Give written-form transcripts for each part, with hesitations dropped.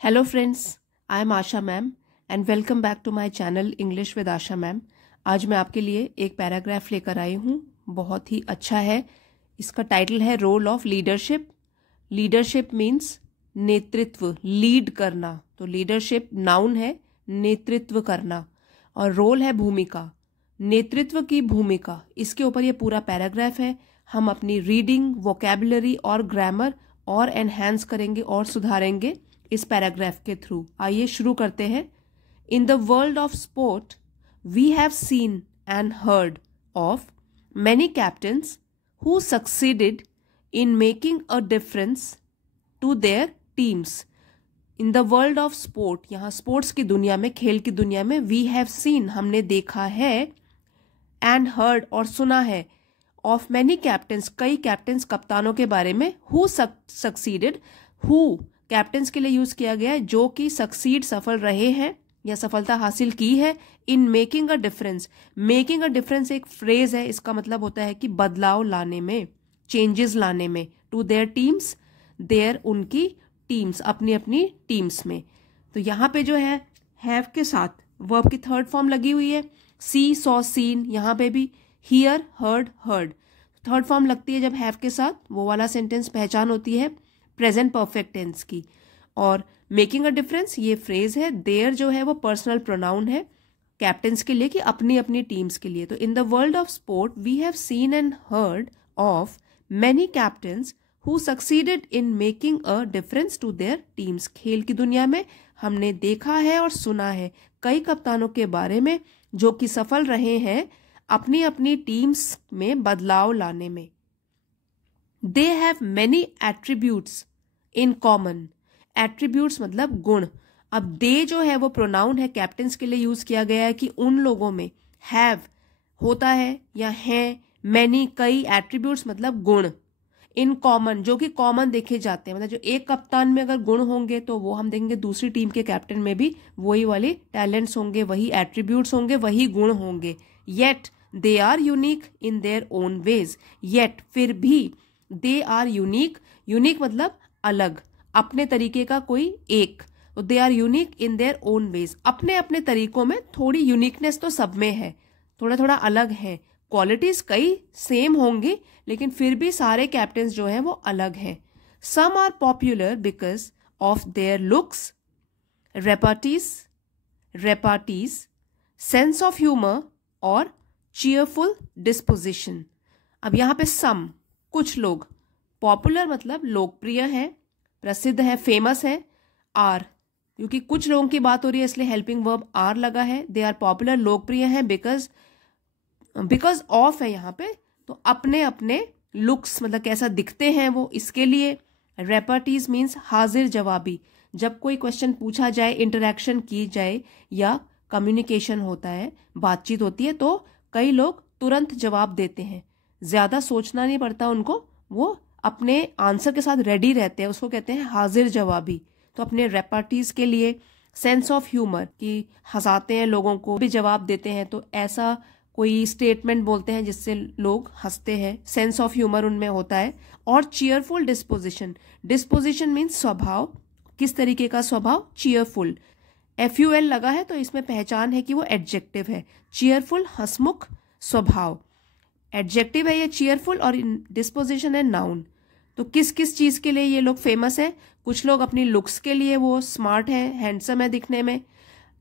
Hello friends, I am Asha ma'am and welcome back to my channel English with Asha ma'am. आज मैं आपके लिए एक पैराग्राफ लेकर आई हूँ, बहुत ही अच्छा है। इसका टाइटल है role of leadership. Leadership means नेतृत्व, लीड करना। तो लीडरशिप नाउन है, नेतृत्व करना, और रोल है भूमिका, नेतृत्व की भूमिका। इसके ऊपर ये पूरा पैराग्राफ है। हम अपनी रीडिंग, वोकैबुलरी और ग्रामर और एनहांस करेंगे और सुधारेंगे इस पैराग्राफ के थ्रू। आइए शुरू करते हैं। In the world of sport we have seen and heard of many captains who succeeded in making a difference to their teams. In the world of sport, यहाँ स्पोर्ट्स की दुनिया में, खेल की दुनिया में, वी हैव सीन हमने देखा है, एंड हर्ड और सुना है, ऑफ मैनी कैप्टन्स कई कैप्टन्स कप्तानों के बारे में, हु सक्सीडेड, हु कैप्टन्स के लिए यूज किया गया है जो कि सक्सीड सफल रहे हैं या सफलता हासिल की है, इन making a difference. Making a difference एक फ्रेज है, इसका मतलब होता है कि बदलाव लाने में, चेंजेस लाने में। टू देयर टीम्स, देयर उनकी टीम्स, अपनी अपनी टीम्स में। तो यहाँ पे जो है हैव के साथ वर्ब की थर्ड फॉर्म लगी हुई है, सी, सॉ, सीन। यहाँ पे भी here, heard, heard. Third form लगती है जब हैव के साथ, वो वाला सेंटेंस पहचान होती है प्रेजेंट परफेक्ट टेंस की। और मेकिंग अ डिफरेंस ये फ्रेज है, देयर जो है वो पर्सनल प्रोनाउन है कैप्टन्स के लिए कि अपनी अपनी टीम्स के लिए। तो in the world of sport we have seen and heard of many captains who succeeded in making a difference to their teams. खेल की दुनिया में हमने देखा है और सुना है कई कप्तानों के बारे में जो कि सफल रहे हैं अपनी अपनी टीम्स में बदलाव लाने में। They have many attributes in common. Attributes मतलब गुण। अब दे जो है वो प्रोनाउन है, कैप्टन्स के लिए यूज किया गया है कि उन लोगों में हैव होता है या है, मैनी कई, एट्रीब्यूट्स मतलब गुण, इन कॉमन जो कि कॉमन देखे जाते हैं। मतलब जो एक कप्तान में अगर गुण होंगे तो वो हम देखेंगे दूसरी टीम के कैप्टन में भी वही वाले टैलेंट्स होंगे, वही एट्रीब्यूट्स होंगे, वही गुण होंगे। Yet they are unique in their own ways. Yet फिर भी, दे आर यूनिक, यूनिक मतलब अलग, अपने तरीके का कोई एक। तो they are unique in their own ways, अपने अपने तरीकों में थोड़ी यूनिकनेस तो सब में है, थोड़ा थोड़ा अलग है। क्वालिटीज कई सेम होंगी लेकिन फिर भी सारे कैप्टन्स जो हैं वो अलग हैं। Some are popular because of their looks, repartees, sense of humour और चीयरफुल डिस्पोजिशन। अब यहाँ पे सम कुछ लोग, पॉपुलर मतलब लोकप्रिय है, प्रसिद्ध है, फेमस है, आर क्योंकि कुछ लोगों की बात हो रही है इसलिए हेल्पिंग वर्ब आर लगा है। दे आर पॉपुलर, लोकप्रिय है, बिकॉज ऑफ है यहाँ पे, तो अपने अपने लुक्स मतलब कैसा दिखते हैं वो, इसके लिए। रेपर्टीज मीन्स हाजिर जवाबी, जब कोई क्वेश्चन पूछा जाए, इंटरेक्शन की जाए या कम्युनिकेशन होता है, बातचीत होती है, तो कई लोग तुरंत जवाब देते हैं, ज्यादा सोचना नहीं पड़ता उनको, वो अपने आंसर के साथ रेडी रहते हैं, उसको कहते हैं हाजिर जवाबी। तो अपने रेपर्टीज के लिए। सेंस ऑफ ह्यूमर कि हंसाते हैं लोगों को, भी जवाब देते हैं, तो ऐसा कोई स्टेटमेंट बोलते हैं जिससे लोग हंसते हैं, सेंस ऑफ ह्यूमर उनमें होता है। और चीयरफुल डिस्पोजिशन, डिस्पोजिशन मीन्स स्वभाव, किस तरीके का स्वभाव, चीयरफुल, FUL लगा है तो इसमें पहचान है कि वो एडजेक्टिव है। चीयरफुल हंसमुख स्वभाव एडजेक्टिव है ये चीयरफुल, और डिस्पोजिशन है नाउन। तो किस किस चीज के लिए ये लोग फेमस है? कुछ लोग अपनी लुक्स के लिए, वो स्मार्ट है, हैंडसम है दिखने में।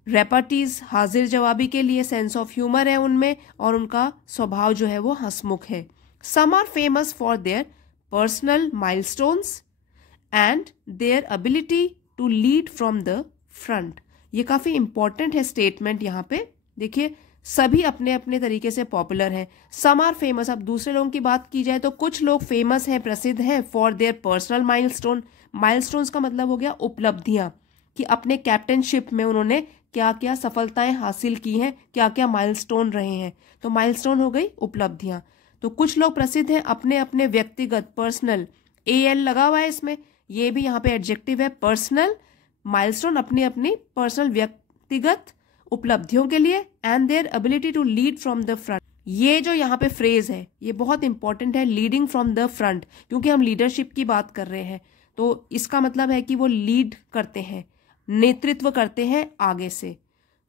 रेपर्टीज हाजिर जवाबी के लिए, सेंस ऑफ ह्यूमर है उनमें, और उनका स्वभाव जो है वो हंसमुख है। Some are famous for their personal milestones and their ability to lead from the front. ये काफी इंपॉर्टेंट है स्टेटमेंट यहाँ पे। देखिए, सभी अपने अपने तरीके से पॉपुलर हैं। सम आर फेमस, अब दूसरे लोगों की बात की जाए तो कुछ लोग फेमस हैं, प्रसिद्ध हैं, for their personal milestone. Milestones का मतलब हो गया उपलब्धियां, कि अपने कैप्टनशिप में उन्होंने क्या क्या सफलताएं हासिल की हैं, क्या क्या माइलस्टोन रहे हैं, तो माइलस्टोन हो गई उपलब्धियां। तो कुछ लोग प्रसिद्ध हैं अपने अपने व्यक्तिगत, पर्सनल, AL लगा हुआ है इसमें, ये भी यहाँ पे एडजेक्टिव है, पर्सनल माइलस्टोन, अपनी अपनी पर्सनल व्यक्तिगत उपलब्धियों के लिए। And their ability to lead from the front, ये जो यहाँ पे फ्रेज है ये बहुत इंपॉर्टेंट है, लीडिंग फ्रॉम द फ्रंट, क्योंकि हम लीडरशिप की बात कर रहे हैं। तो इसका मतलब है कि वो लीड करते हैं, नेतृत्व करते हैं आगे से।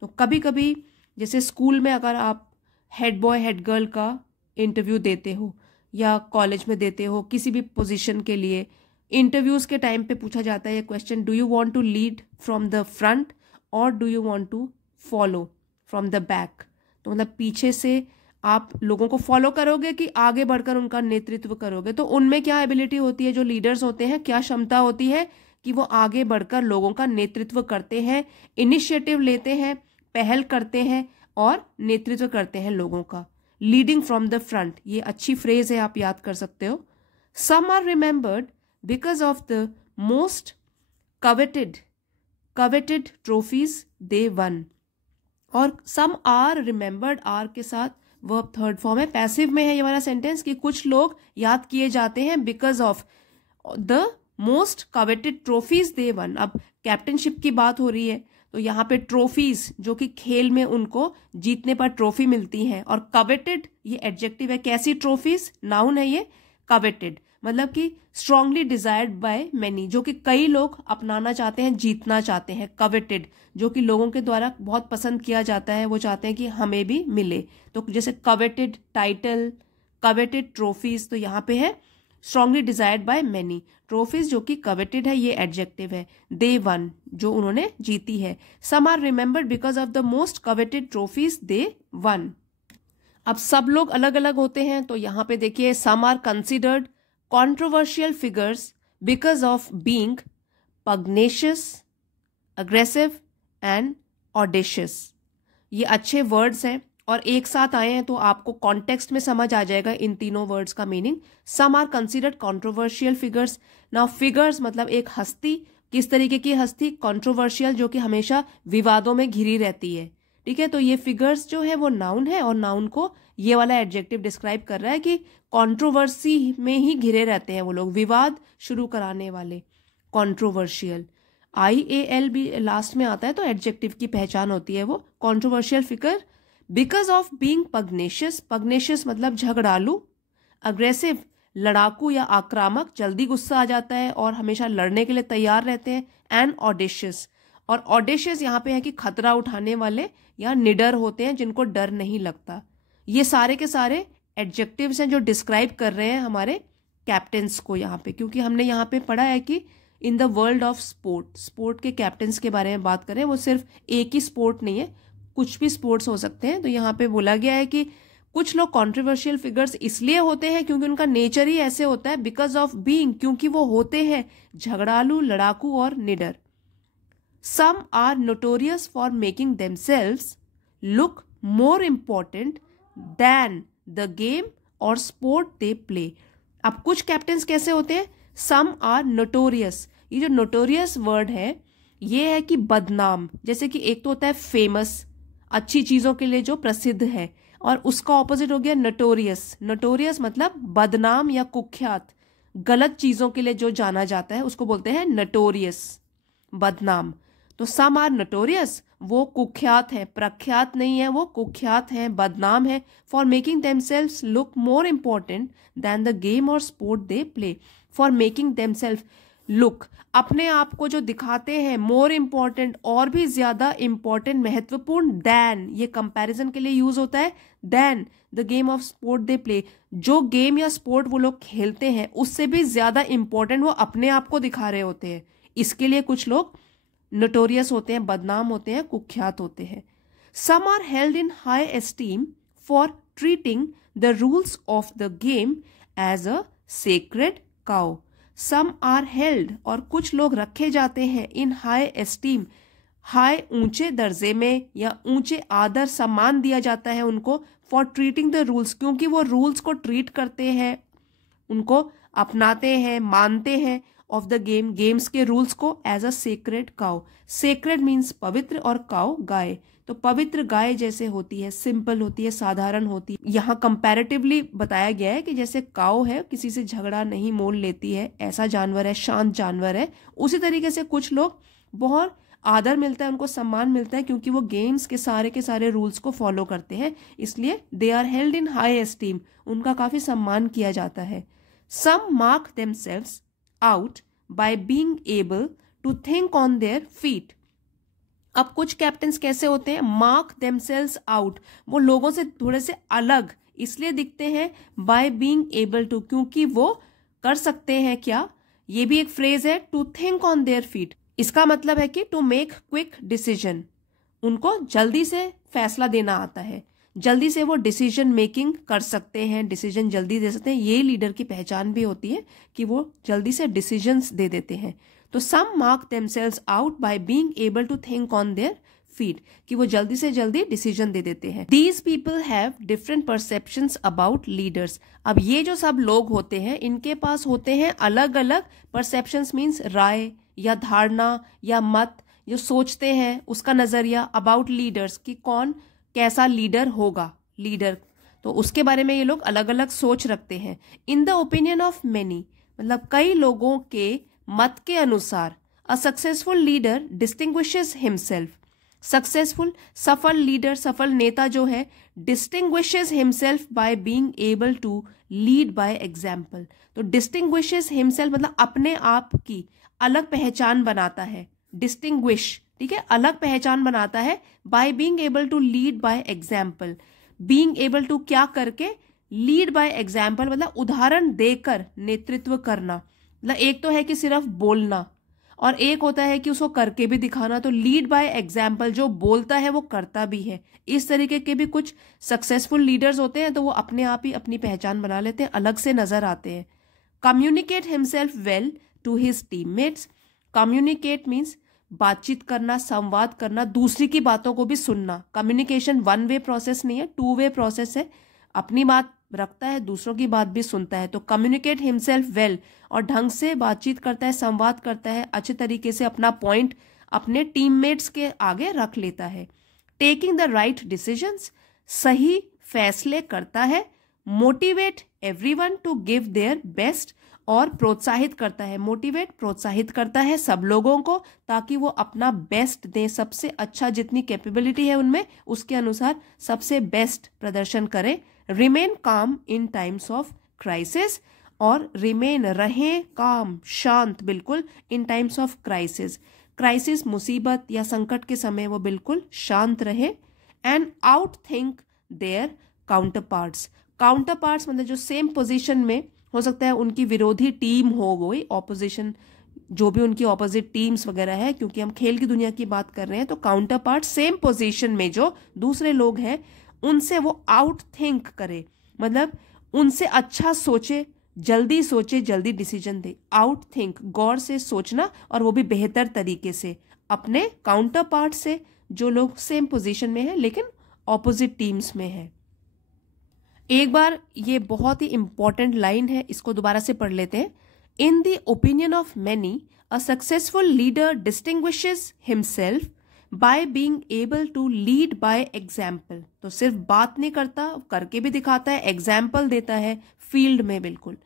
तो कभी कभी जैसे स्कूल में अगर आप हेड बॉय हेड गर्ल का इंटरव्यू देते हो या कॉलेज में देते हो किसी भी पोजीशन के लिए, इंटरव्यूज के टाइम पे पूछा जाता है ये question, do you want to lead from the front और do you want to follow from the back. तो मतलब पीछे से आप लोगों को फॉलो करोगे कि आगे बढ़कर उनका नेतृत्व करोगे। तो उनमें क्या एबिलिटी होती है, जो लीडर्स होते हैं क्या क्षमता होती है कि वो आगे बढ़कर लोगों का नेतृत्व करते हैं, इनिशिएटिव लेते हैं, पहल करते हैं और नेतृत्व करते हैं लोगों का। लीडिंग फ्रॉम द फ्रंट, ये अच्छी फ्रेज है, आप याद कर सकते हो। Some are remembered because of the most coveted trophies they won. और सम आर रिमेंबर्ड, आर के साथ वर्ब थर्ड फॉर्म है, पैसिव में है ये वाला सेंटेंस कि कुछ लोग याद किए जाते हैं because of the most coveted trophies they won. अब कैप्टनशिप की बात हो रही है तो यहाँ पे ट्रॉफीज जो कि खेल में उनको जीतने पर ट्रॉफी मिलती हैं, और कवेटेड ये एडजेक्टिव है। कैसी ट्रॉफीज, नाउन है ये। कवेटेड मतलब कि स्ट्रांगली डिजायर्ड बाय मेनी, जो कि कई लोग अपनाना चाहते हैं, जीतना चाहते हैं। कवेटेड जो कि लोगों के द्वारा बहुत पसंद किया जाता है, वो चाहते हैं कि हमें भी मिले। तो जैसे कवेटेड टाइटल, कवेटेड ट्रॉफीज, तो यहाँ पे है strongly desired by many. Trophies जो कि कवेटेड है ये एडजेक्टिव है। दे वन जो उन्होंने जीती है। Some are remembered because of the most coveted trophies they won. अब सब लोग अलग अलग होते हैं तो यहाँ पे देखिए, some are considered controversial figures because of being pugnacious, aggressive and audacious। ये अच्छे वर्ड्स हैं और एक साथ आए हैं तो आपको कॉन्टेक्स्ट में समझ आ जाएगा इन तीनों वर्ड्स का meaning. Some are considered controversial figures. Now figures मतलब एक हस्ती, किस तरीके की हस्ती, कॉन्ट्रोवर्शियल जो कि हमेशा विवादों में घिरी रहती है। ठीक है, तो ये फिगर्स जो है वो नाउन है और नाउन को ये वाला एडजेक्टिव डिस्क्राइब कर रहा है कि कंट्रोवर्सी में ही घिरे रहते हैं वो लोग, विवाद शुरू कराने वाले। कंट्रोवर्शियल, IAL भी लास्ट में आता है तो एडजेक्टिव की पहचान होती है वो। Controversial figure because of being पग्नेशियस, पग्नेशियस मतलब झगड़ालू। अग्रेसिव लड़ाकू या आक्रामक, जल्दी गुस्सा आ जाता है और हमेशा लड़ने के लिए तैयार रहते हैं। एंड ऑडेशियस, और ऑडेशियस यहाँ पे है कि खतरा उठाने वाले या निडर होते हैं जिनको डर नहीं लगता। ये सारे के सारे एडजेक्टिव्स हैं जो डिस्क्राइब कर रहे हैं हमारे कैप्टन्स को यहाँ पे, क्योंकि हमने यहाँ पे पढ़ा है कि इन the world of sport, sport के कैप्टन्स के बारे में बात करें। वो सिर्फ एक ही स्पोर्ट नहीं है, कुछ भी स्पोर्ट्स हो सकते हैं। तो यहाँ पे बोला गया है कि कुछ लोग कॉन्ट्रोवर्शियल फिगर्स इसलिए होते हैं क्योंकि उनका नेचर ही ऐसे होता है, बिकॉज ऑफ बीइंग, क्योंकि वो होते हैं झगड़ालू, लड़ाकू और निडर। Some are notorious for making themselves look more important than the game और स्पोर्ट दे प्ले। अब कुछ कैप्टन्स कैसे होते हैं, सम आर नोटोरियस। ये जो नोटोरियस वर्ड है ये है कि बदनाम, जैसे कि एक तो होता है फेमस, अच्छी चीजों के लिए जो प्रसिद्ध है, और उसका ऑपोजिट हो गया नोटोरियस। नोटोरियस मतलब बदनाम या कुख्यात, गलत चीजों के लिए जो जाना जाता है उसको बोलते हैं नोटोरियस, बदनाम। तो सम आर नोटोरियस, वो कुख्यात है, प्रख्यात नहीं है, वो कुख्यात है, बदनाम है। For making themselves look more important than the game और sport they play. For making themself look, अपने आप को जो दिखाते हैं, मोर इम्पोर्टेंट और भी ज्यादा इम्पोर्टेंट, महत्वपूर्ण, देन ये कंपैरिजन के लिए यूज होता है, then the game of sport they play, जो गेम या स्पोर्ट वो लोग खेलते हैं उससे भी ज्यादा इम्पोर्टेंट वो अपने आप को दिखा रहे होते हैं। इसके लिए कुछ लोग नोटोरियस होते हैं, बदनाम होते हैं, कुख्यात होते हैं। Some are held in high esteem for treating the rules of the game as a sacred cow. Some are held, और कुछ लोग रखे जाते हैं, इन हाई एस्टीम, हाई ऊंचे दर्जे में या ऊंचे आदर सम्मान दिया जाता है उनको, फॉर ट्रीटिंग द रूल्स, क्योंकि वो रूल्स को ट्रीट करते हैं, उनको अपनाते हैं, मानते हैं, ऑफ द गेम, गेम्स के रूल्स को, as a sacred cow. Sacred means पवित्र और काउ गाय, तो पवित्र गाय जैसे होती है, सिंपल होती है, साधारण होती है। यहाँ कंपैरेटिवली बताया गया है कि जैसे काउ है, किसी से झगड़ा नहीं मोल लेती है, ऐसा जानवर है, शांत जानवर है, उसी तरीके से कुछ लोग बहुत आदर मिलता है, उनको सम्मान मिलता है क्योंकि वो गेम्स के सारे रूल्स को फॉलो करते हैं, इसलिए they are held in high esteem, उनका काफी सम्मान किया जाता है। Some mark themselves out by being able to think on their feet, अब कुछ कैप्टन्स कैसे होते हैं, मार्क देमसेल्व्स आउट, वो लोगों से थोड़े से अलग इसलिए दिखते हैं, बाय बीइंग एबल टू, क्योंकि वो कर सकते हैं क्या, ये भी एक फ्रेज है, to think on their feet. इसका मतलब है कि टू मेक क्विक डिसीजन, उनको जल्दी से फैसला देना आता है, जल्दी से वो डिसीजन मेकिंग कर सकते हैं, डिसीजन जल्दी दे सकते हैं। ये लीडर की पहचान भी होती है कि वो जल्दी से डिसीजंस दे देते हैं। तो some mark themselves out by being able to think on their feet, कि वो जल्दी से जल्दी डिसीजन दे देते हैं। These people have different perceptions about leaders. अब ये जो सब लोग होते हैं इनके पास होते हैं अलग अलग परसेप्शंस, मीन्स राय या धारणा या मत, जो सोचते हैं उसका नजरिया अबाउट लीडर्स, कि कौन कैसा लीडर होगा, लीडर, तो उसके बारे में ये लोग अलग अलग सोच रखते हैं। In the opinion of many, मतलब कई लोगों के मत के अनुसार, a successful leader distinguishes himself, successful सफल लीडर, सफल नेता जो है, distinguishes himself by being able to lead by example. तो डिस्टिंग्विशेस हिमसेल्फ मतलब अपने आप की अलग पहचान बनाता है, डिस्टिंग्विश, ठीक है, अलग पहचान बनाता है, by being able to lead by example. Being able to क्या करके, लीड बाय एग्जाम्पल मतलब उदाहरण देकर नेतृत्व करना। मतलब एक तो है कि सिर्फ बोलना और एक होता है कि उसको करके भी दिखाना। तो लीड बाय एग्जाम्पल, जो बोलता है वो करता भी है। इस तरीके के भी कुछ सक्सेसफुल लीडर्स होते हैं, तो वो अपने आप ही अपनी पहचान बना लेते हैं, अलग से नजर आते हैं। Communicate himself well to his teammates. Communicate means बातचीत करना, संवाद करना, दूसरी की बातों को भी सुनना। कम्युनिकेशन वन वे प्रोसेस नहीं है, टू वे प्रोसेस है, अपनी बात रखता है, दूसरों की बात भी सुनता है। तो कम्युनिकेट हिमसेल्फ वेल, और ढंग से बातचीत करता है, संवाद करता है, अच्छे तरीके से अपना पॉइंट अपने टीममेट्स के आगे रख लेता है। टेकिंग द राइट डिसीजंस, सही फैसले करता है। Motivate everyone to give their best, और प्रोत्साहित करता है, मोटिवेट प्रोत्साहित करता है सब लोगों को, ताकि वो अपना बेस्ट दें, सबसे अच्छा जितनी कैपेबिलिटी है उनमें उसके अनुसार सबसे बेस्ट प्रदर्शन करें। Remain calm in times of crisis, और रिमेन रहें काम, शांत बिल्कुल, in times of crisis, crisis मुसीबत या संकट के समय वो बिल्कुल शांत रहे। And outthink their counterparts, counterparts मतलब जो सेम पोजिशन में, हो सकता है उनकी विरोधी टीम हो, वो ऑपोजिशन, जो भी उनकी ऑपोजिट टीम्स वगैरह है, क्योंकि हम खेल की दुनिया की बात कर रहे हैं, तो काउंटर पार्ट सेम पोजीशन में जो दूसरे लोग हैं उनसे वो आउट थिंक करे, मतलब उनसे अच्छा सोचे, जल्दी डिसीजन दे। आउट थिंक, गौर से सोचना, और वो भी बेहतर तरीके से अपने काउंटर पार्ट से, जो लोग सेम पोजीशन में है लेकिन ऑपोजिट टीम्स में है। एक बार ये बहुत ही इंपॉर्टेंट लाइन है, इसको दोबारा से पढ़ लेते हैं। In the opinion of many, a successful leader distinguishes himself by being able to lead by example. तो सिर्फ बात नहीं करता, करके भी दिखाता है, एग्जाम्पल देता है फील्ड में बिल्कुल।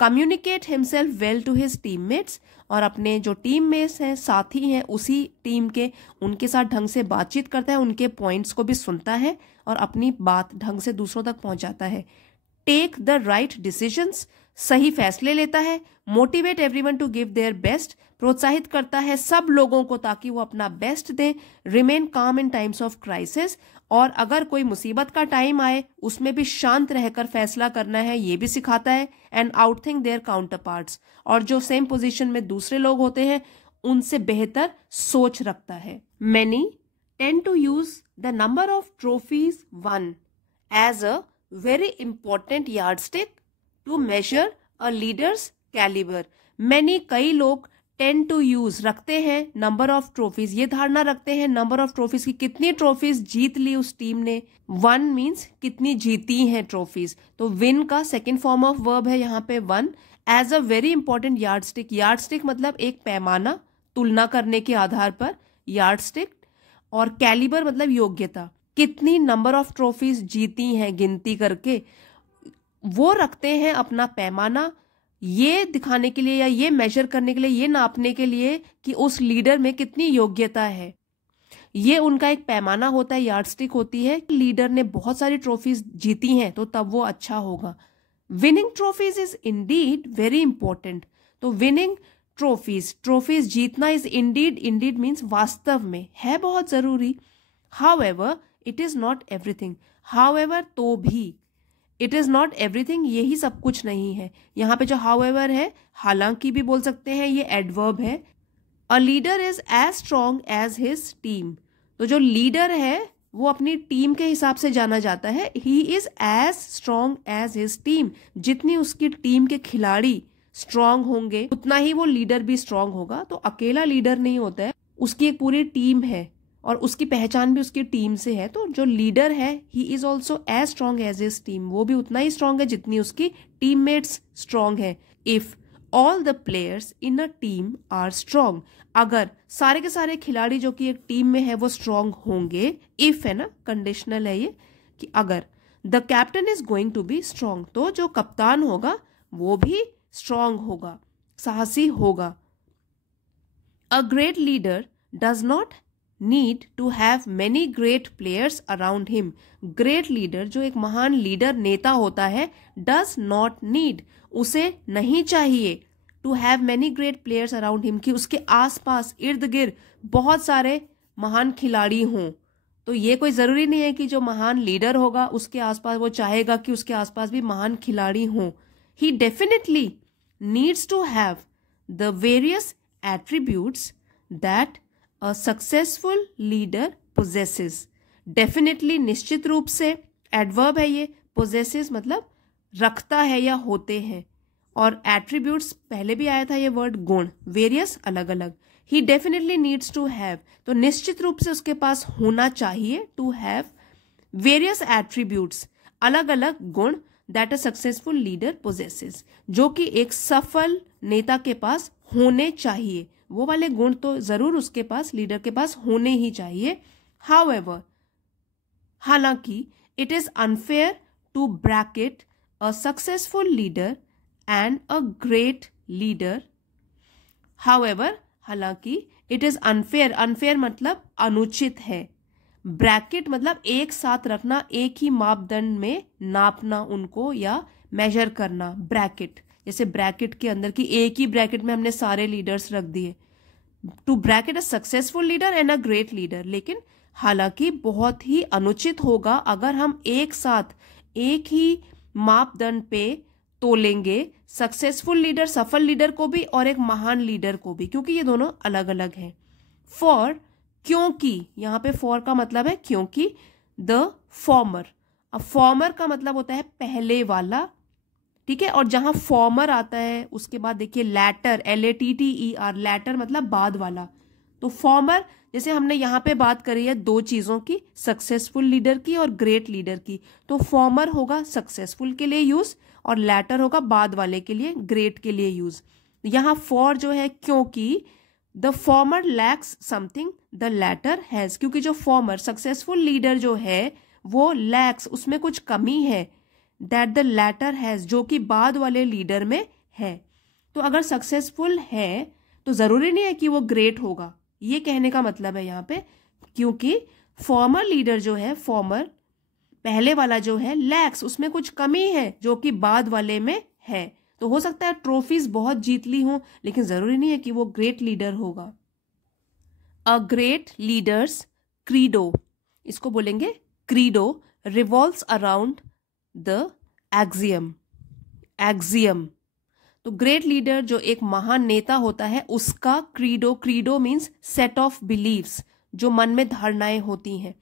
Communicate himself well to his teammates, और अपने जो टीममेट्स हैं, साथी हैं उसी टीम के, उनके साथ ढंग से बातचीत करता है, उनके पॉइंट्स को भी सुनता है और अपनी बात ढंग से दूसरों तक पहुंचाता है। टेक द राइट डिसीजंस, सही फैसले लेता है। Motivate everyone to give their best, प्रोत्साहित करता है सब लोगों को ताकि वो अपना बेस्ट दें। Remain calm in times of crisis, और अगर कोई मुसीबत का टाइम आए उसमें भी शांत रहकर फैसला करना है, ये भी सिखाता है। एंड आउटथिंक देयर काउंटर पार्ट्स, और जो सेम पोजीशन में दूसरे लोग होते हैं उनसे बेहतर सोच रखता है। Many tend to use the number of trophies won as a very important yardstick to measure a leader's calibre. Many, कई लोग, टेंड टू यूज रखते हैं, नंबर ऑफ ट्रॉफीज, ये धारणा रखते हैं नंबर ऑफ ट्रॉफीज की, कितनी ट्रॉफीज जीत ली उस टीम ने। वन मीन्स कितनी जीती हैं ट्रॉफीज, तो विन का सेकेंड फॉर्म ऑफ वर्ब है यहाँ पे won. As a very important yardstick, yardstick मतलब एक पैमाना, तुलना करने के आधार पर यार्डस्टिक, और कैलिबर मतलब योग्यता, कितनी नंबर ऑफ ट्रॉफीज जीती हैं गिनती करके, वो रखते हैं अपना पैमाना, ये दिखाने के लिए या ये मेजर करने के लिए, ये नापने के लिए कि उस लीडर में कितनी योग्यता है। ये उनका एक पैमाना होता है, यार्डस्टिक होती है। लीडर ने बहुत सारी ट्रॉफीज जीती हैं तो तब वो अच्छा होगा। Winning trophies is Indeed very important, तो विनिंग ट्रॉफीज, ट्रॉफीज जीतना इज इंडीड, इंडीड मीन्स वास्तव में, है बहुत जरूरी। However it is not everything, however तो भी, इट इज नॉट एवरीथिंग यही सब कुछ नहीं है। यहाँ पे जो हाउएवर है हालांकि भी बोल सकते हैं, ये एडवर्ब है। A leader is as strong as his team, तो जो लीडर है वो अपनी टीम के हिसाब से जाना जाता है। He is as strong as his team, जितनी उसकी टीम के खिलाड़ी स्ट्रांग होंगे उतना ही वो लीडर भी स्ट्रांग होगा। तो अकेला लीडर नहीं होता है, उसकी एक पूरी टीम है और उसकी पहचान भी उसकी टीम से है। तो जो लीडर है he is also as strong as his team, वो भी उतना ही स्ट्रांग है जितनी उसकी टीममेट्स स्ट्रांग है। If all the players in a team are strong, अगर सारे के सारे खिलाड़ी जो कि एक टीम में है वो स्ट्रांग होंगे, इफ है ना, कंडीशनल है ये, कि अगर the captain is going to be strong, तो जो कप्तान होगा वो भी स्ट्रांग होगा, साहसी होगा। A great leader does not need to have many great players around him, great leader जो एक महान लीडर नेता होता है, डज नॉट नीड, उसे नहीं चाहिए, to have many great players around him, कि उसके आसपास इर्द गिर्द बहुत सारे महान खिलाड़ी हों। तो ये कोई जरूरी नहीं है कि जो महान लीडर होगा उसके आसपास वो चाहेगा कि उसके आसपास भी महान खिलाड़ी हों। He definitely needs to have the various attributes that a successful leader possesses. Definitely निश्चित रूप से, adverb है ये, possesses मतलब रखता है या होते हैं, और attributes पहले भी आया था ये वर्ड, गुण, various अलग अलग। He definitely needs to have, तो निश्चित रूप से उसके पास होना चाहिए, to have various attributes, अलग अलग गुण, that a successful leader possesses, जो कि एक सफल नेता के पास होने चाहिए। वो वाले गुण तो जरूर उसके पास, लीडर के पास होने ही चाहिए। However, हालांकि it is unfair to bracket a successful leader and a great leader. However, हालांकि it is unfair, unfair मतलब अनुचित है, ब्रैकेट मतलब एक साथ रखना, एक ही मापदंड में नापना उनको या मेजर करना। ब्रैकेट, जैसे ब्रैकेट के अंदर की एक ही ब्रैकेट में हमने सारे लीडर्स रख दिए, to bracket a successful leader and a great leader. लेकिन हालांकि बहुत ही अनुचित होगा अगर हम एक साथ एक ही मापदंड पे तोलेंगे सक्सेसफुल लीडर, सफल लीडर को भी, और एक महान लीडर को भी, क्योंकि ये दोनों अलग अलग हैं। फॉर, क्योंकि, यहां पे फॉर का मतलब है क्योंकि, द फॉर्मर, अब फॉर्मर का मतलब होता है पहले वाला, ठीक है, और जहां फॉर्मर आता है उसके बाद देखिए लैटर, LATTER, लैटर मतलब बाद वाला। तो फॉर्मर, जैसे हमने यहाँ पे बात करी है दो चीजों की, सक्सेसफुल लीडर की और ग्रेट लीडर की, तो फॉर्मर होगा सक्सेसफुल के लिए यूज और लैटर होगा बाद वाले के लिए, ग्रेट के लिए यूज। यहाँ फॉर जो है क्योंकि, the former lakhs something the latter has, क्योंकि जो फॉर्मर सक्सेसफुल लीडर जो है वो लैक्स, उसमें कुछ कमी है, दैट द लैटर हैज, जो कि बाद वाले लीडर में है। तो अगर सक्सेसफुल है तो जरूरी नहीं है कि वो ग्रेट होगा, ये कहने का मतलब है यहाँ पे, क्योंकि फॉर्मर लीडर जो है, फॉर्मर पहले वाला जो है, लैक्स, उसमें कुछ कमी है जो कि बाद वाले में है। तो हो सकता है ट्रॉफीज बहुत जीत ली हों, लेकिन जरूरी नहीं है कि वो ग्रेट लीडर होगा। अ ग्रेट लीडर्स क्रीडो, इसको बोलेंगे credo, revolves around the axiom, axiom. तो ग्रेट लीडर जो एक महान नेता होता है उसका credo, credo means set of beliefs, जो मन में धारणाएं होती हैं,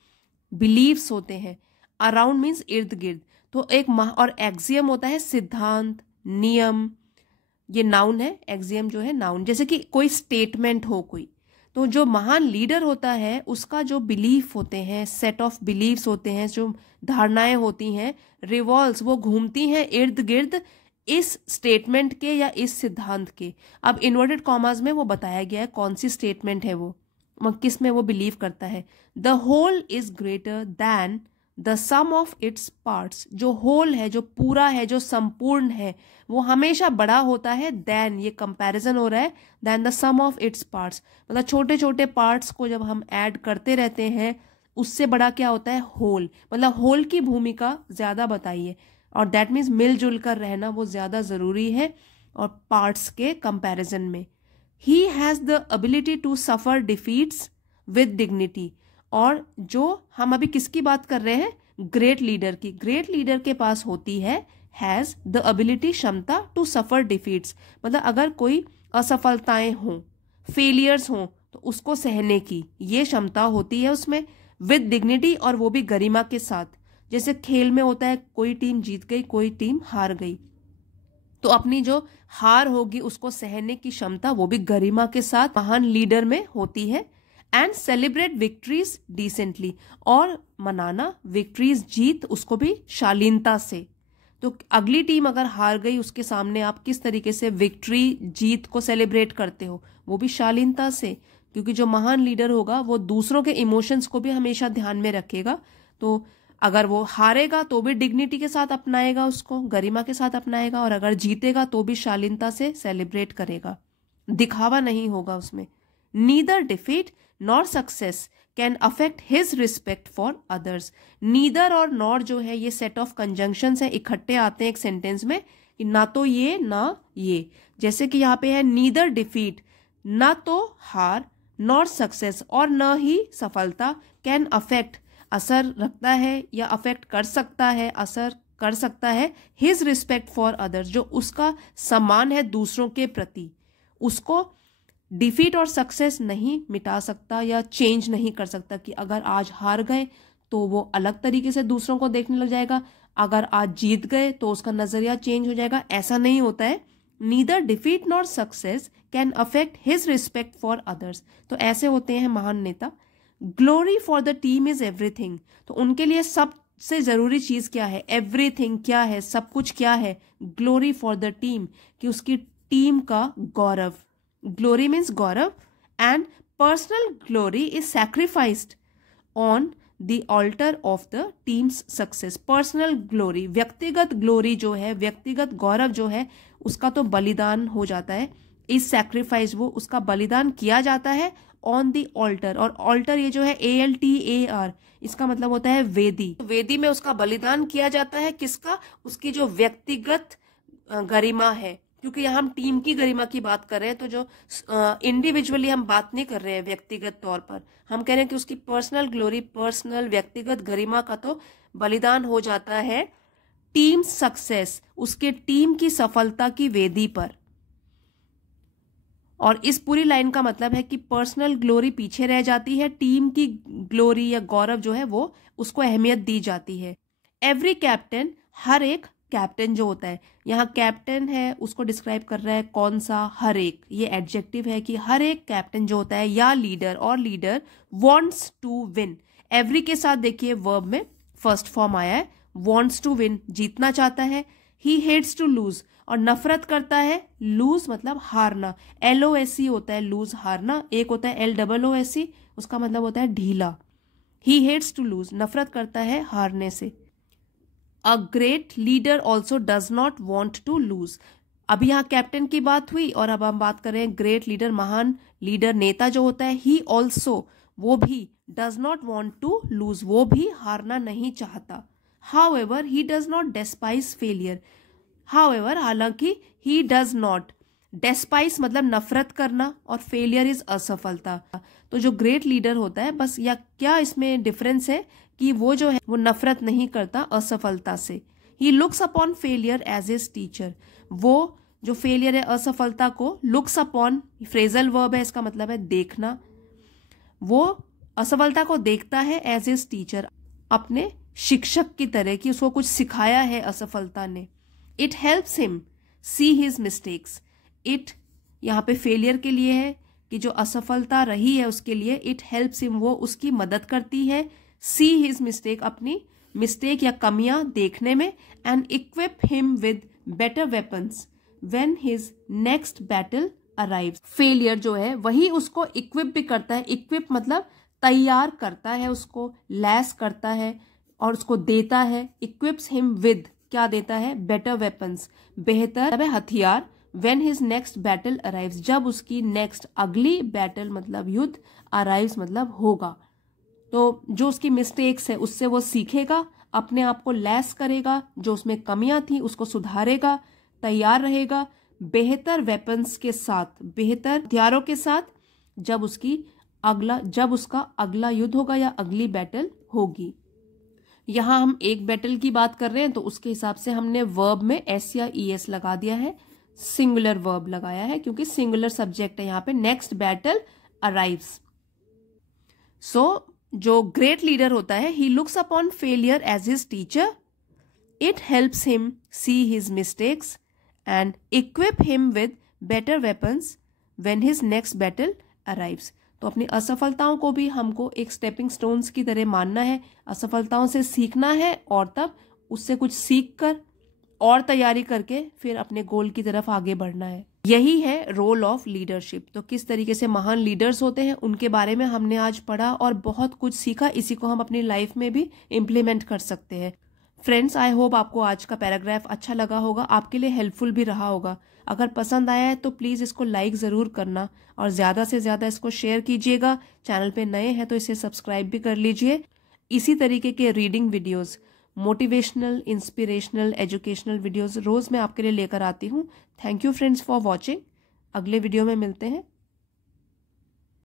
बिलीव्स होते हैं, अराउंड मीन्स इर्द गिर्द, तो एक और एक्सियम होता है सिद्धांत, नियम, ये नाउन है, एक्सियम जो है नाउन, जैसे कि कोई स्टेटमेंट हो कोई। तो जो महान लीडर होता है उसका जो बिलीफ होते हैं, सेट ऑफ बिलीव्स होते हैं, जो धारणाएं होती हैं, रिवॉल्व्स, वो घूमती हैं इर्द गिर्द इस स्टेटमेंट के या इस सिद्धांत के। अब इन्वर्टेड कॉमास में वो बताया गया है कौन सी स्टेटमेंट है वो, किस में वो बिलीव करता है। The whole is greater than the sum of its parts, जो होल है, जो पूरा है, जो संपूर्ण है, वो हमेशा बड़ा होता है दैन, ये कंपैरिजन हो रहा है, than the sum of its parts, मतलब छोटे छोटे पार्ट्स को जब हम ऐड करते रहते हैं उससे बड़ा क्या होता है, होल, मतलब होल की भूमिका ज्यादा बताइए, और दैट मीन्स मिलजुल कर रहना वो ज्यादा जरूरी है और पार्ट्स के कंपैरिजन में। He has the ability to suffer defeats with dignity. और जो हम अभी किसकी बात कर रहे हैं, ग्रेट लीडर की, ग्रेट लीडर के पास होती है हैज द एबिलिटी, क्षमता, टू सफर डिफीट्स, मतलब अगर कोई असफलताएं हों, फेलियर्स हों, तो उसको सहने की ये क्षमता होती है उसमें, विद डिग्निटी, और वो भी गरिमा के साथ। जैसे खेल में होता है, कोई टीम जीत गई, कोई टीम हार गई, तो अपनी जो हार होगी उसको सहने की क्षमता वो भी गरिमा के साथ महान लीडर में होती है। एंड सेलिब्रेट विक्ट्रीज डिसेंटली, और मनाना विक्ट्रीज, जीत, उसको भी शालीनता से। तो अगली टीम अगर हार गई, उसके सामने आप किस तरीके से विक्ट्री, जीत को सेलिब्रेट करते हो, वो भी शालीनता से, क्योंकि जो महान लीडर होगा वो दूसरों के इमोशंस को भी हमेशा ध्यान में रखेगा। तो अगर वो हारेगा तो भी डिग्निटी के साथ अपनाएगा, उसको गरिमा के साथ अपनाएगा, और अगर जीतेगा तो भी शालीनता से सेलिब्रेट करेगा, दिखावा नहीं होगा उसमें। Neither defeat nor success can affect his respect for others. Neither और नॉर जो है ये सेट ऑफ कंजंक्शंस है, इकट्ठे आते हैं एक सेंटेंस में, कि ना तो ये ना ये। जैसे कि यहाँ पे है नीदर डिफीट, ना तो हार, नॉर सक्सेस, और न ही सफलता, कैन अफेक्ट, असर रखता है या अफेक्ट कर सकता है, असर कर सकता है, हिज रिस्पेक्ट फॉर अदर्स, जो उसका सम्मान है दूसरों के प्रति, उसको डिफीट और सक्सेस नहीं मिटा सकता या चेंज नहीं कर सकता। कि अगर आज हार गए तो वो अलग तरीके से दूसरों को देखने लग जाएगा, अगर आज जीत गए तो उसका नजरिया चेंज हो जाएगा, ऐसा नहीं होता है। Neither defeat nor success can affect his respect for others, तो ऐसे होते हैं महान नेता। Glory for the team is everything, तो उनके लिए सबसे जरूरी चीज क्या है, एवरीथिंग क्या है, सब कुछ क्या है, ग्लोरी फॉर द टीम, कि उसकी टीम का गौरव, ग्लोरी मीन्स गौरव, and personal glory is sacrificed on the altar of the team's success. Personal glory, व्यक्तिगत ग्लोरी जो है, व्यक्तिगत गौरव जो है, उसका तो बलिदान हो जाता है, इज सैक्रिफाइस, वो उसका बलिदान किया जाता है ऑन द ऑल्टर। और ऑल्टर ये जो है ALTAR, इसका मतलब होता है वेदी, वेदी में उसका बलिदान किया जाता है, किसका, उसकी जो व्यक्तिगत गरिमा है, क्योंकि यहाँ हम टीम की गरिमा की बात कर रहे हैं, तो जो इंडिविजुअली हम बात नहीं कर रहे हैं व्यक्तिगत तौर पर, हम कह रहे हैं कि उसकी पर्सनल ग्लोरी, पर्सनल व्यक्तिगत गरिमा का तो बलिदान हो जाता है टीम सक्सेस, उसके टीम की सफलता की वेदी पर। और इस पूरी लाइन का मतलब है कि पर्सनल ग्लोरी पीछे रह जाती है, टीम की ग्लोरी या गौरव जो है वो उसको अहमियत दी जाती है। एवरी कैप्टन, हर एक कैप्टन जो होता है, यहाँ कैप्टन है उसको डिस्क्राइब कर रहा है कौन सा, हर एक, ये एडजेक्टिव है कि हर एक कैप्टन जो होता है या लीडर और leader wants to win. Every के साथ देखिए वर्ब में फर्स्ट फॉर्म आया है, वांट्स टू विन, जीतना चाहता है। ही हेट्स टू लूज, और नफरत करता है, लूज मतलब हारना, LOSE होता है लूज, हारना, एक होता है LOOSE, उसका मतलब होता है ढीला। ही हेट्स टू लूज, नफरत करता है हारने से। A great leader also does not want to lose. अभी यहाँ कैप्टन की बात हुई और अब हम बात कर रहे हैं ग्रेट लीडर, महान लीडर, नेता जो होता है, ही ऑल्सो, वो भी, does not want to lose, वो भी हारना नहीं चाहता। However he does not despise failure, however हालांकि, ही डज नॉट, डेस्पाइस मतलब नफरत करना, और फेलियर इज असफलता। तो जो ग्रेट लीडर होता है, बस या क्या इसमें डिफरेंस है कि वो जो है वो नफरत नहीं करता असफलता से। He looks upon failure as his teacher, वो जो फेलियर है, असफलता को, लुक्स अपॉन फ्रेजल वर्ब है, इसका मतलब है देखना, वो असफलता को देखता है एज हिज टीचर, अपने शिक्षक की तरह, कि उसको कुछ सिखाया है असफलता ने। It helps him see his mistakes, it यहाँ पे फेलियर के लिए है कि जो असफलता रही है उसके लिए, इट हेल्प्स हिम, वो उसकी मदद करती है, सी हिज मिस्टेक, अपनी मिस्टेक या कमियां देखने में, and equip him with better weapons when his next battle arrives. Failure जो है वही उसको इक्विप भी करता है, इक्विप मतलब तैयार करता है, उसको लैस करता है और उसको देता है। इक्विप्स हिम विद, क्या देता है, बेटर वेपन्स, बेहतर हथियार, when his next battle arrives, जब उसकी नेक्स्ट अगली बैटल मतलब युद्ध, अराइव्स मतलब होगा। तो जो उसकी मिस्टेक्स है उससे वो सीखेगा, अपने आप को लैस करेगा, जो उसमें कमियां थी उसको सुधारेगा, तैयार रहेगा बेहतर वेपन्स के साथ, बेहतर हथियारों के साथ, जब उसका अगला युद्ध होगा या अगली बैटल होगी। यहां हम एक बैटल की बात कर रहे हैं तो उसके हिसाब से हमने वर्ब में एस या ईएस लगा दिया है, सिंगुलर वर्ब लगाया है क्योंकि सिंगुलर सब्जेक्ट है यहां पे। Next battle arrives. सो जो ग्रेट लीडर होता है, he looks upon failure as his teacher, it helps him see his mistakes and equip him with better weapons when his next battle arrives. तो अपनी असफलताओं को भी हमको एक स्टेपिंग स्टोन्स की तरह मानना है, असफलताओं से सीखना है और तब उससे कुछ सीख कर और तैयारी करके फिर अपने गोल की तरफ आगे बढ़ना है। यही है रोल ऑफ लीडरशिप। तो किस तरीके से महान लीडर्स होते हैं उनके बारे में हमने आज पढ़ा और बहुत कुछ सीखा। इसी को हम अपनी लाइफ में भी इम्प्लीमेंट कर सकते हैं। फ्रेंड्स, आई होप आपको आज का पैराग्राफ अच्छा लगा होगा, आपके लिए हेल्पफुल भी रहा होगा। अगर पसंद आया है तो प्लीज़ इसको लाइक ज़रूर करना और ज़्यादा से ज़्यादा इसको शेयर कीजिएगा। चैनल पे नए हैं तो इसे सब्सक्राइब भी कर लीजिए। इसी तरीके के reading videos, motivational, inspirational, educational videos रोज़ मैं आपके लिए लेकर आती हूँ। Thank you friends for watching. अगले वीडियो में मिलते हैं।